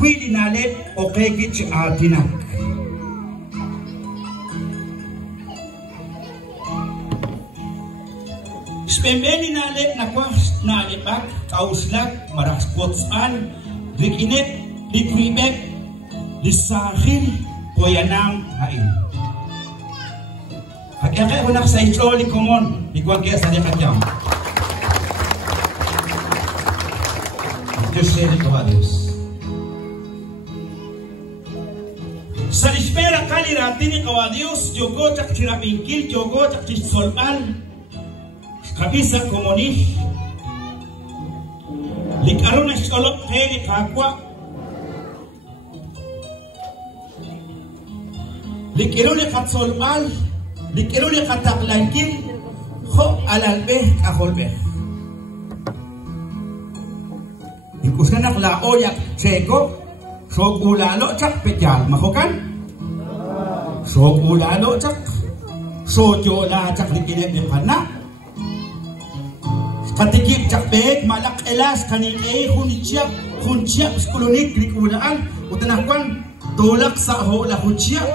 Kwili nalet okay git atinak. Spembeni nalet nakwas nalepak kauslak maras kotsan rikinet likwibek lisahil koyanam hain. Agak unak sa intro li komon igual que esa de kakyam. Dios sea de Dios. Sa espera kali ratini kawa Dios jogo tak tirapingkil jogo tak tisolal kabisa komoni likaruna sholok heli kakwa likiruli katsolal likiruli kataklangkil ho alalbeh aholbeh ikusan naklao yak seko sok ulalo cak pejal mahokan sok ulalo cak sojo la cak likinet di pana katikip cak beg malak elas kanile hunchiap skolonik likulaan utanakwan tolak sa ho la hunchiap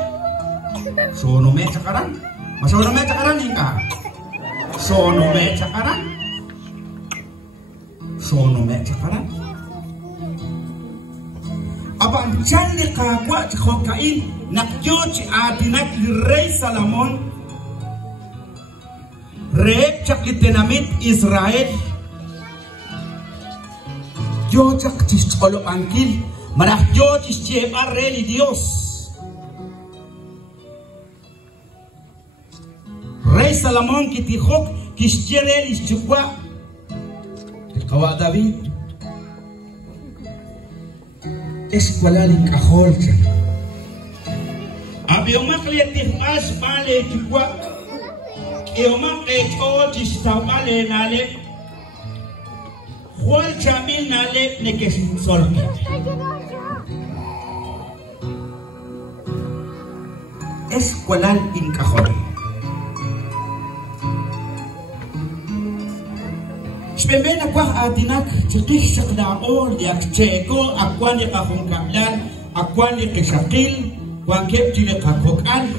sono me cakaran masono me cakaran ingka sono me cakaran sono me cakaran abang candi kakwa cikokain nakjo ci adinak rey Salomon rey cak litenamit Israel jo cak cis colo angkil marah jo cis cebar rey Dios rey Salomon kitihok kis jerel is cukwa kawa David eskwala ling kahol siya. Abi umak liatih as bale jukwa. Umak eto jistaw bale nalep. Huwal chamil nalep nekesin solke. Eskwala ling kahol. Spemben akwah atinak cikih sakdaol yak ceko akwan yak kahungkablan akwan yak kesakil wangkep jile kakokan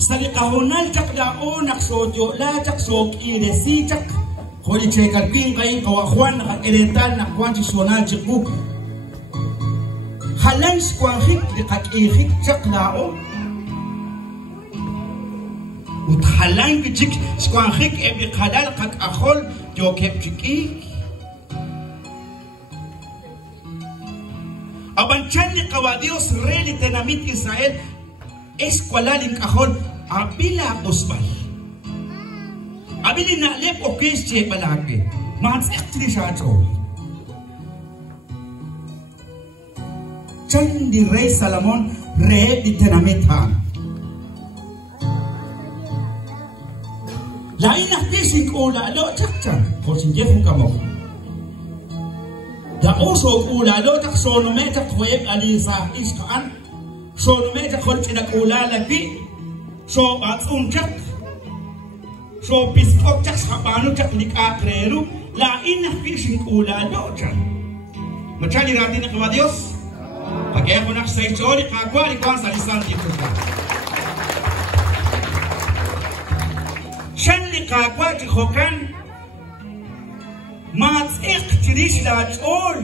sali kahunal cakdao nak sojo la cak sok iresi cak kodi cekal ping kain kawakwan nak erental nak kwan sonal cikuk halang skwang hik dikat ihik cakdao uthalang kicik skwang hik ebi kadal kak akhol jokep cikik abanchan ni kawadios reli tenamit Israel eskwalaling akhol abila osbal abili na lep okes che balake mats actually shacho chan di rey Salomon re di tenamit han lain aktisik ula lo cakcan kosin jefun kamok da oso ula lo tak sono meta kweb alisa iskaan sono meta kolchina ula lagi so batun cak so biskop cak sabanu cak likakreru lain aktisik ula lo cak macam ratin kepada Dios pakai aku nak saya curi kakwa di kawan salisan itu kan Shanli kakwa tikokan mats iktirish lach all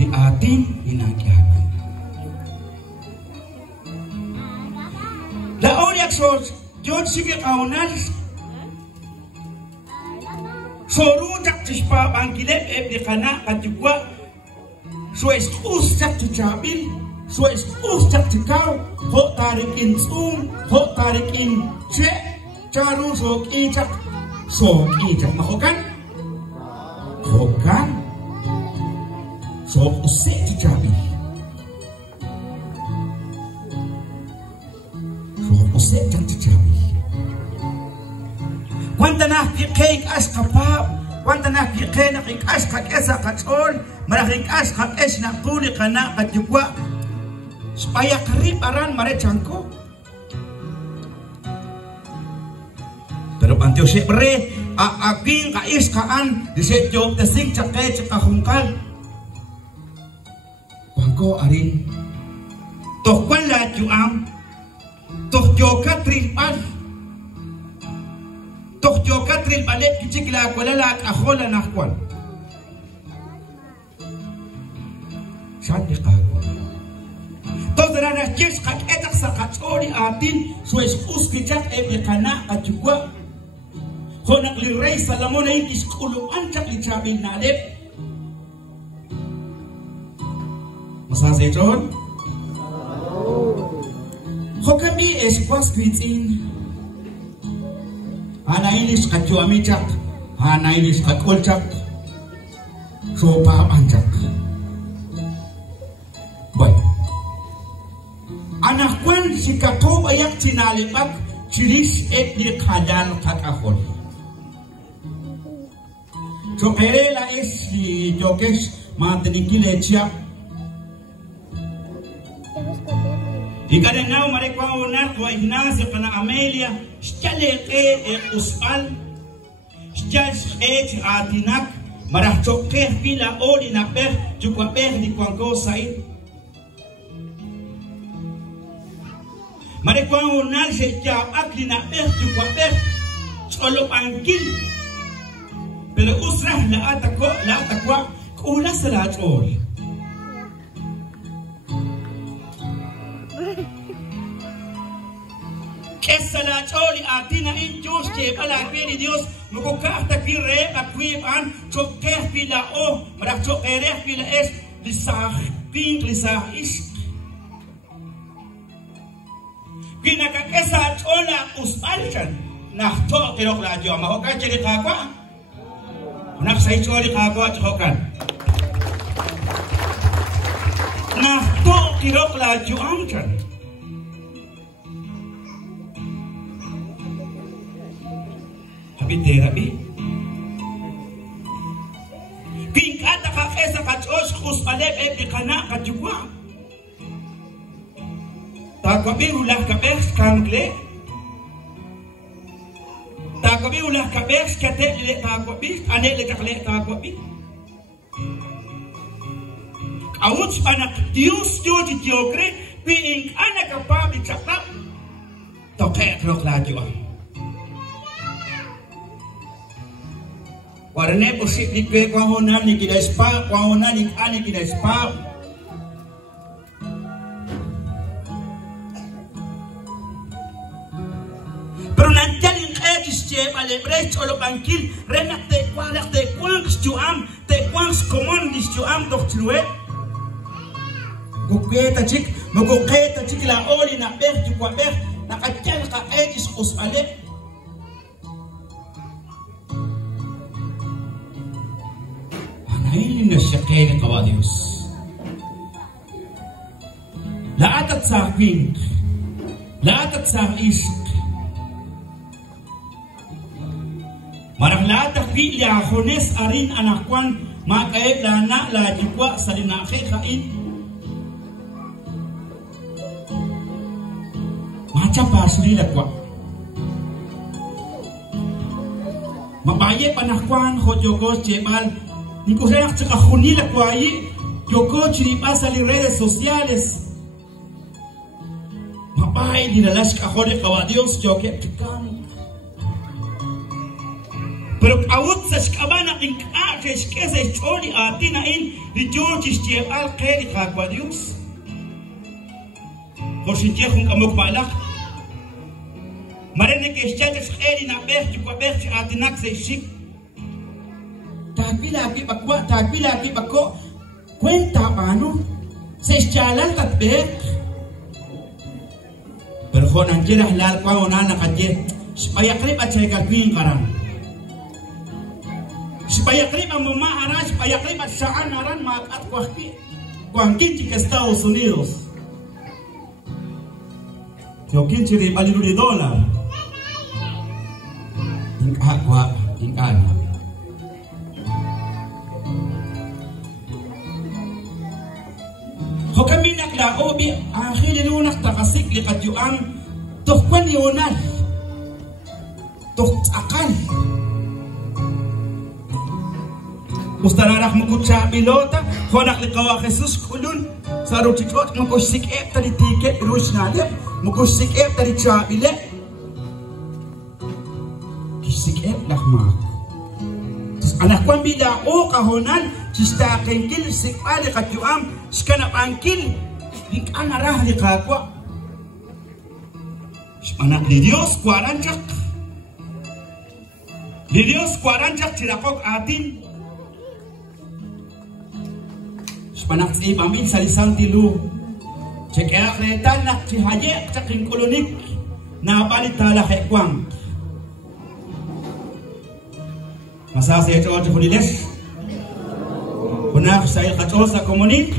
di atin inagyakan la all yak so George sige kaunal so rujak tispa bangkilep di kana katikwa so estus cak cicabil so estus cak cikau ho tarikin tsum ho tarikin ce caru so kicak mahokan hokan so usik cicabil so usik cak cicabil kwanta na kikeik as kapab kwanta na kikeik na kikas kakesa katsol marakikas kakes na tuli kana katikwa supaya karib aran mare cangko pero panteo se bre aging kais kaan diset job tesik cakay cakahungkal wangko arin toh wala juam toh joka trilpal toh joka trilpalet kicikla kwala akhola nakwal sandi kakwa toh darana kes kat etak sa katsori atin sues uskijak ebekana kajugwa Honak liray sa lamon na yung iskuluan tsak litrabin nalip. Masasay chon? Ho kami espas kwitin. Hanainis kachuami tsak. Hanainis kakul tsak. Sopa an tsak. Boy. Anak kwan si kakob ayak sinalipak. Chilis et di kadal kakakol. So la es si jokes mantenikile chia. Ikada nao marekwa onar kwa Ignacio kana Amelia stale e usal stas et atinak marah choke pila ori na per chukwa per di kwango sai. Marekwa onar se cha akli na per chukwa per cholo angkin. Pero usrah la atakwa kula salat ori. Kesalat ori atina in Diyos ke palagay ni Diyos mukukahta kire akwipan chokeh pila o marak chokereh pila es lisah pink lisah is. Kinakakesa chola uspalchan nahto kirok radyo mahokay chiri kakwa. Nak saya curi kabar cokan. Nah, to kirok laju angkan. Habis terapi. Pingkata kakesa kacos kus palep kana kajua. Tak kabi ulah kabeh kangle. Takobi ulah kabeh kate le takobi ane le kakle takobi awut panak Dios jodi diogre ping anak apa bicakap tokek rok laju warne posip di kue kwahonan ni kida spa kwahonan ni ane kida spa pero nanti ale brech olo bankil renak te kwang stuam te kwang komon di stuam doktrue guketa chik maguketa chik la oli na ber tu kwa ber na katel ka edis usale anaili na shaqeyn qawadius la atat saqin la atat saqis Marang latak di liahones arin anakwan makaib lana la jikwa sa linake kain. Maca pasli lakwa. Mabaye panakwan ho jogo chebal. Ni kusenak tsaka khuni lakwa yi jogo chiripa sa redes sociales. Mabaye dinalas ka khode kawadios joke tikam. Pero awut sa skabana ing akes kese choli atina in di George stier al keri kakwadius. Hosintia kung kamuk malak. Marene ke stier keri na berti kwa berti atinak sa isik. Tagpila ki bako kwenta paano sa istialan kat bek. Pero kung nandiyan halal kwa una nakadye payakrip at sa ikalping karang. Supaya krip ang mamahara, supaya krip at saan naran makat kuang kinchi ke Estados Unidos. Yung kinchi rin $1 Ingkan. Ho kami naklaobi, akhili lunak takasik likat yuang, toh kwan yunan, toh akal. Mustanarak mukutsa pilota, konak likawa Jesus kulun. Sa rutikot mukusik tadi tiket rus nalip, mukusik tadi cabile. Kisik lah mak. Terus anak kuan bida o kahonan, cista kengkil sik pale kajuam, skana pangkil, dik anarah likakwa. Anak di Dios kuarancak. Di Dios kuarancak cirakok atin. Panak si pamin salisan tilu cek elak retan nak si haje caking kolonik na balik tala hekwang masa saya coba kudiles punak saya kacau sa komunik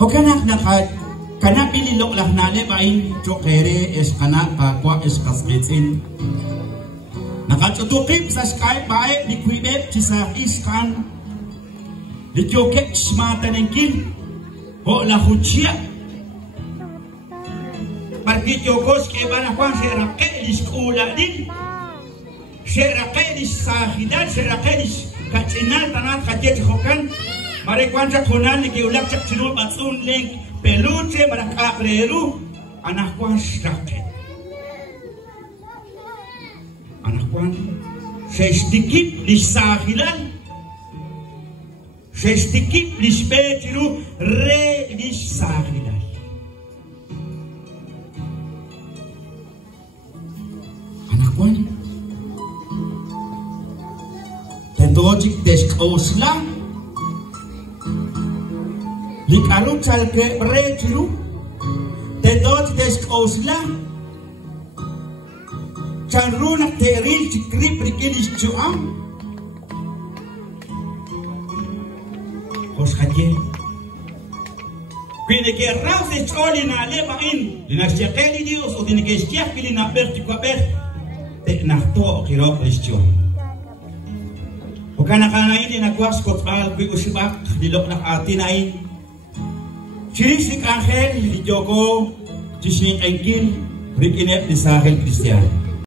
hokanak nakat kana pililok lah nale bain cokere es kana kakwa es kasmetsin nakatutukip sa Skype bae di kuibet sa iskan di jokek smata nengkin ho la hucia pergi jokos ke bana kwan serake di sekolah din serake di sahidat serake di kacinal tanat kajet hokan mare kwan sa konan ke ulak cak sinu batsun link peluche baraka preru anak kwan serake anak kwan sedikit lisahilan sedikit lispetiru re lisahilan anak kwan tendojik desk oslang likalu chalke re tiru tendojik desk oslang Carunak teril cikrip rikilis cuam Kos haji Kini ke rafle choli na lebain Lina syakeli dios O dini ke syakeli na berti kwa ber Tek nakto kirok lisyo O kana ini na kuas kot bal Kui usibak Dilok nak atin ain Chirisik angel Di Joko Chisnik engkil Rikinep di Sahel Kristian